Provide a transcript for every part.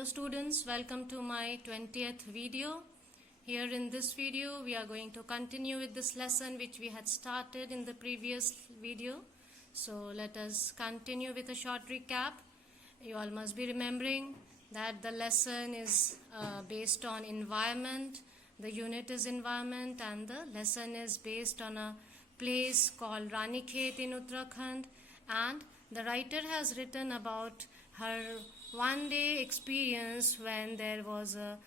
Hello students, welcome to my 20th video. Here in this video we are going to continue with this lesson which we had started in the previous video. So let us continue with a short recap. You all must be remembering that the lesson is based on environment. The unit is environment and the lesson is based on a place called Ranikhet in Uttarakhand, and the writer has written about her one day experience when there was a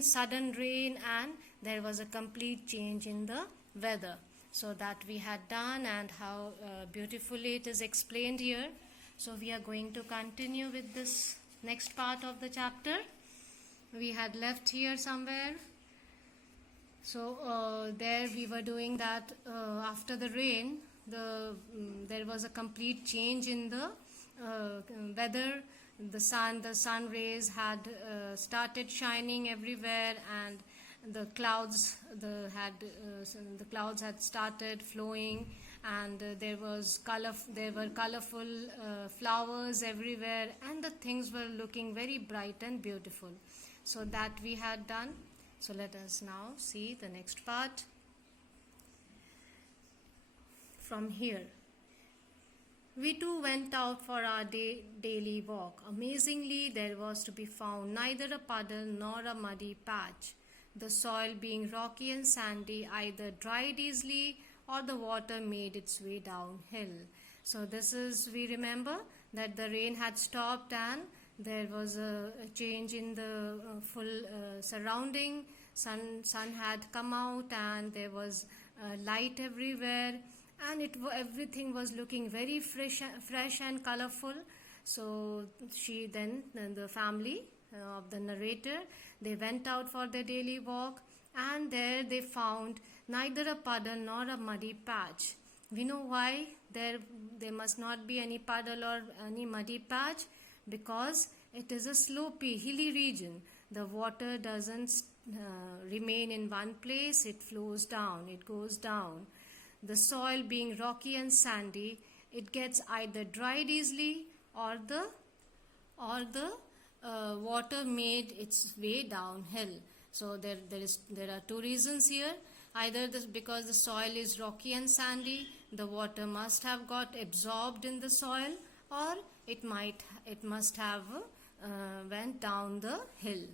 sudden rain, and there was a complete change in the weather. So that we had done, and how beautifully it is explained here. So we are going to continue with this next part of the chapter. We had left here somewhere. So there we were doing that after the rain, there was a complete change in the weather. The sun rays had started shining everywhere, and the clouds had started flowing, and there were colorful flowers everywhere, and the things were looking very bright and beautiful. So that we had done. So let us now see the next part from here. We too went out for our daily walk. Amazingly, there was to be found neither a puddle nor a muddy patch. The soil being rocky and sandy either dried easily or the water made its way downhill. So this is, we remember that the rain had stopped and there was a change in the full surrounding. Sun had come out and there was light everywhere, and everything was looking very fresh and colorful. So the family of the narrator, they went out for their daily walk, and there they found neither a puddle nor a muddy patch. We know why there must not be any puddle or any muddy patch, because it is a slopy, hilly region. The water doesn't remain in one place, it flows down, it goes down. The soil being rocky and sandy, it gets either dried easily or the water made its way downhill. So there are two reasons here. Either because the soil is rocky and sandy, the water must have got absorbed in the soil, or it must have went down the hill.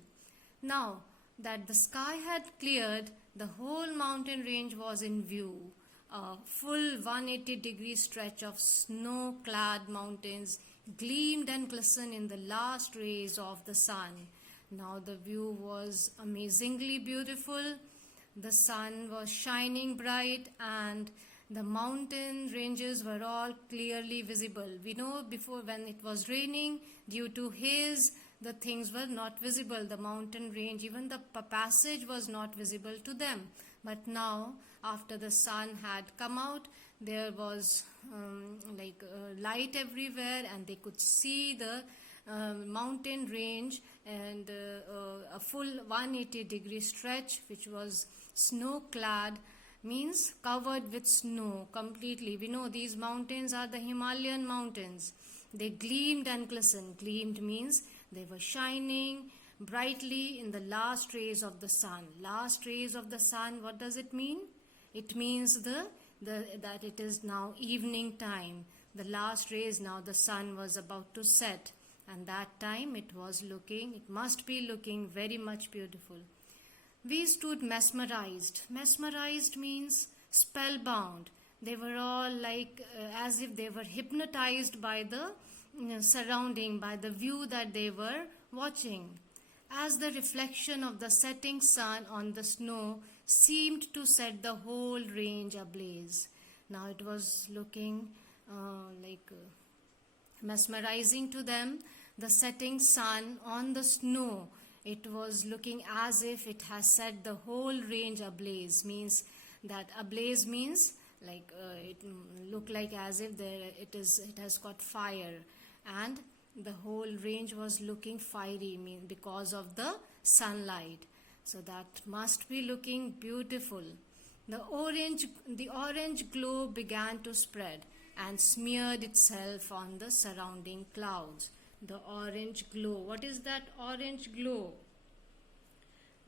Now that the sky had cleared, the whole mountain range was in view. A full 180-degree stretch of snow-clad mountains gleamed and glistened in the last rays of the sun. Now the view was amazingly beautiful. The sun was shining bright, and the mountain ranges were all clearly visible. We know before, when it was raining, due to haze, the things were not visible. The mountain range, even the passage was not visible to them. But now, after the sun had come out, there was light everywhere, and they could see the mountain range, and a full 180-degree stretch, which was snow-clad, means covered with snow completely. We know these mountains are the Himalayan mountains. They gleamed and glistened. Gleamed means they were shining brightly in the last rays of the sun. Last rays of the sun, what does it mean? It means that it is now evening time. The last rays, now the sun was about to set, and that time it must be looking very much beautiful. We stood mesmerized. Mesmerized means spellbound. They were all as if they were hypnotized by the surrounding, by the view that they were watching, as the reflection of the setting sun on the snow seemed to set the whole range ablaze. Now it was looking mesmerizing to them, the setting sun on the snow. It was looking as if it has set the whole range ablaze. Means that ablaze means it looked like as if it has got fire, and the whole range was looking fiery, because of the sunlight. So that must be looking beautiful. The orange glow began to spread and smeared itself on the surrounding clouds. the orange glow. What is that orange glow?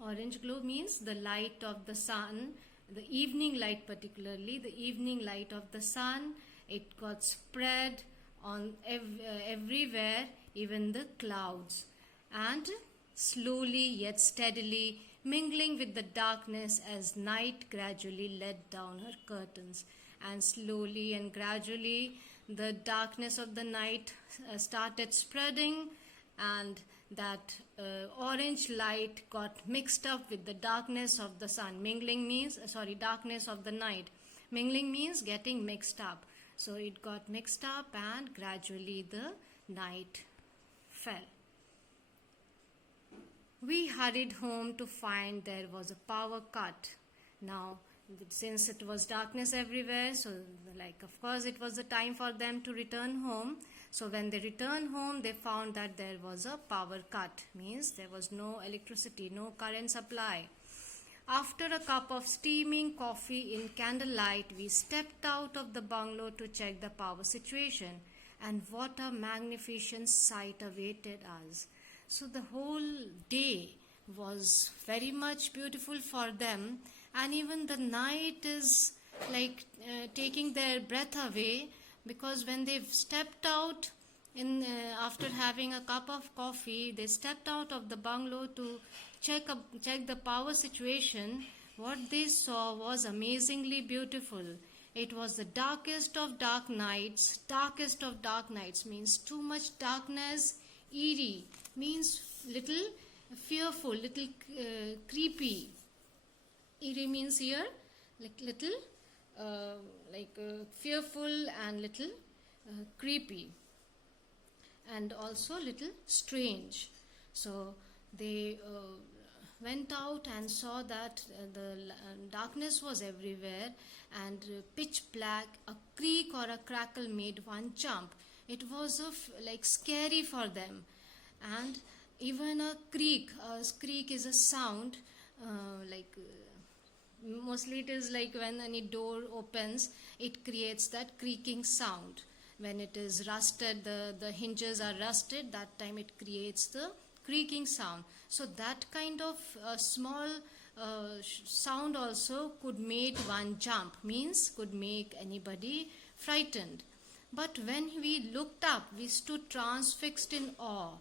Orange glow means the light of the sun, the evening light, particularly the evening light of the sun. It got spread on everywhere, even the clouds, and slowly yet steadily mingling with the darkness as night gradually let down her curtains. And slowly and gradually the darkness of the night started spreading, and that orange light got mixed up with the darkness of the sun. Mingling means, darkness of the night. Mingling means getting mixed up. So it got mixed up and gradually the night fell. We hurried home to find there was a power cut. Now, since it was darkness everywhere, so of course it was the time for them to return home. So when they returned home, they found that there was a power cut, means there was no electricity, no current supply. After a cup of steaming coffee in candlelight, we stepped out of the bungalow to check the power situation, and what a magnificent sight awaited us. So the whole day was very much beautiful for them, and even the night is taking their breath away, because when they stepped out after having a cup of coffee, they stepped out of the bungalow to check the power situation. What they saw was amazingly beautiful. It was the darkest of dark nights. Darkest of dark nights means too much darkness. Eerie means little fearful, little creepy. Eerie means here little fearful and little creepy, and also little strange. So they went out and saw that the darkness was everywhere, and pitch black. A creak or a crackle made one jump. It was scary for them. And even a creak is a sound, mostly it is like when any door opens, it creates that creaking sound. When it is rusted, the hinges are rusted, that time it creates the creaking sound. So that kind of small sound also could make one jump, means could make anybody frightened. But when we looked up, we stood transfixed in awe.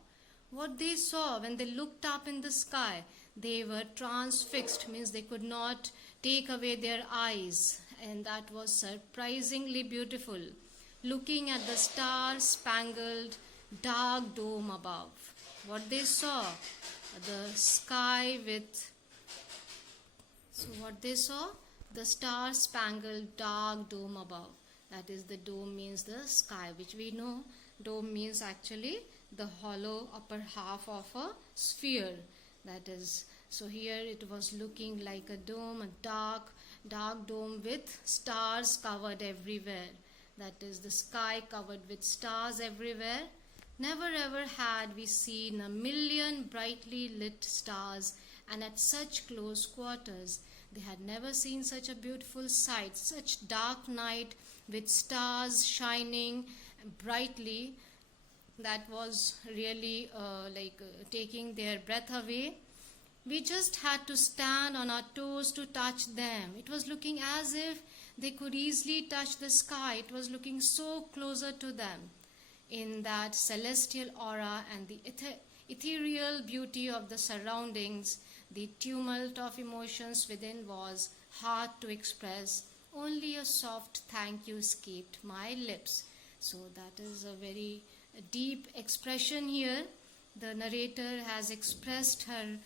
What they saw when they looked up in the sky, they were transfixed, means they could not take away their eyes, and that was surprisingly beautiful. Looking at the star-spangled dark dome above, what they saw, the sky with, so what they saw, the star-spangled dark dome above. That is, the dome means the sky, which we know dome means actually the hollow upper half of a sphere. That is, so here it was looking like a dome, a dark dome with stars covered everywhere. That is, the sky covered with stars everywhere. Never ever had we seen a million brightly lit stars, and at such close quarters. They had never seen such a beautiful sight, such dark night with stars shining brightly. That was really taking their breath away. We just had to stand on our toes to touch them. It was looking as if they could easily touch the sky. It was looking so closer to them. In that celestial aura and the ethereal beauty of the surroundings, the tumult of emotions within was hard to express. Only a soft thank you escaped my lips. So that is a very deep expression here. The narrator has expressed her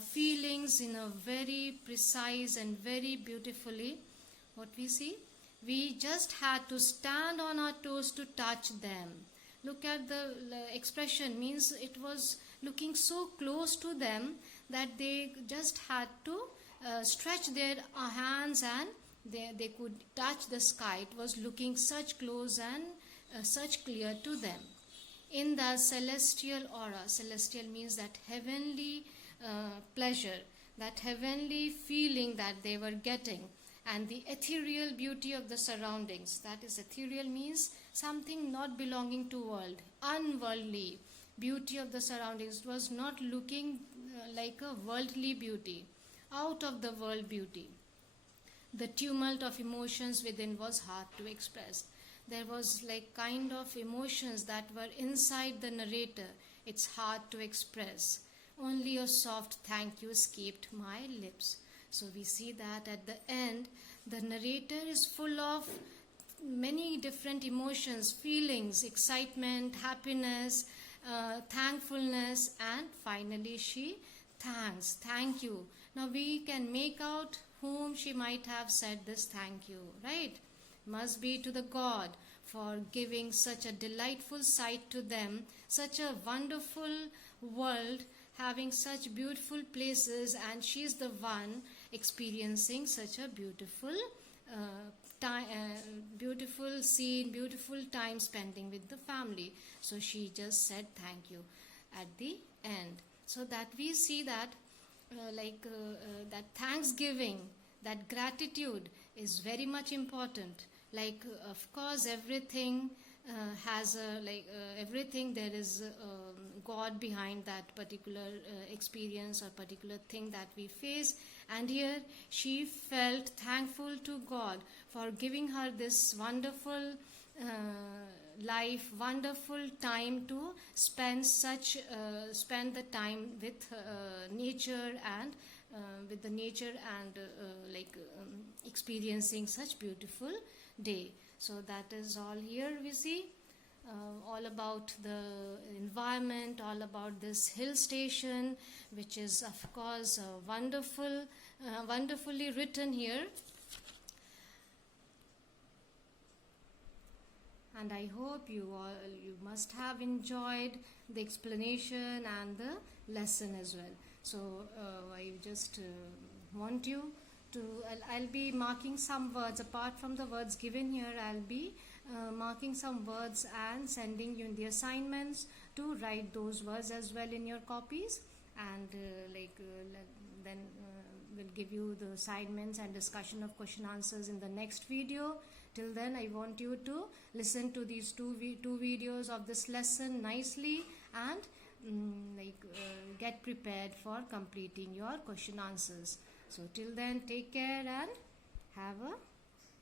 feelings in a very precise and very beautifully. What we see? We just had to stand on our toes to touch them. Look at the expression, means it was looking so close to them that they just had to stretch their hands, and they could touch the sky. It was looking such close and such clear to them. In the celestial aura, celestial means that heavenly pleasure, that heavenly feeling that they were getting, and the ethereal beauty of the surroundings. That is, ethereal means something not belonging to world, unworldly. beauty of the surroundings. It was not looking like a worldly beauty, out of the world beauty. The tumult of emotions within was hard to express. There was like kind of emotions that were inside the narrator. It's hard to express. Only a soft thank you escaped my lips. So we see that at the end, the narrator is full of many different emotions, feelings, excitement, happiness, thankfulness, and finally she thanks, thank you. Now we can make out whom she might have said this thank you, right? Must be to the God for giving such a delightful sight to them, such a wonderful world, having such beautiful places, and she's the one experiencing such a beautiful beautiful scene, beautiful time spending with the family. So she just said thank you at the end. So that we see that that thanksgiving, that gratitude is very much important. Like of course everything has a everything, there is God behind that particular experience or particular thing that we face. And here she felt thankful to God for giving her this wonderful life, wonderful time to spend the time with nature and with the nature and experiencing such beautiful day. So that is all here we see. All about the environment, all about this hill station, which is of course wonderfully written here. And I hope you must have enjoyed the explanation and the lesson as well. So I just want you to, I'll be marking some words apart from the words given here. I'll be marking some words and sending you in the assignments to write those words as well in your copies, and then we'll give you the assignments and discussion of question answers in the next video. Till then, I want you to listen to these two videos of this lesson nicely and get prepared for completing your question answers. So till then, take care and have a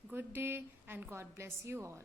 good day, and God bless you all.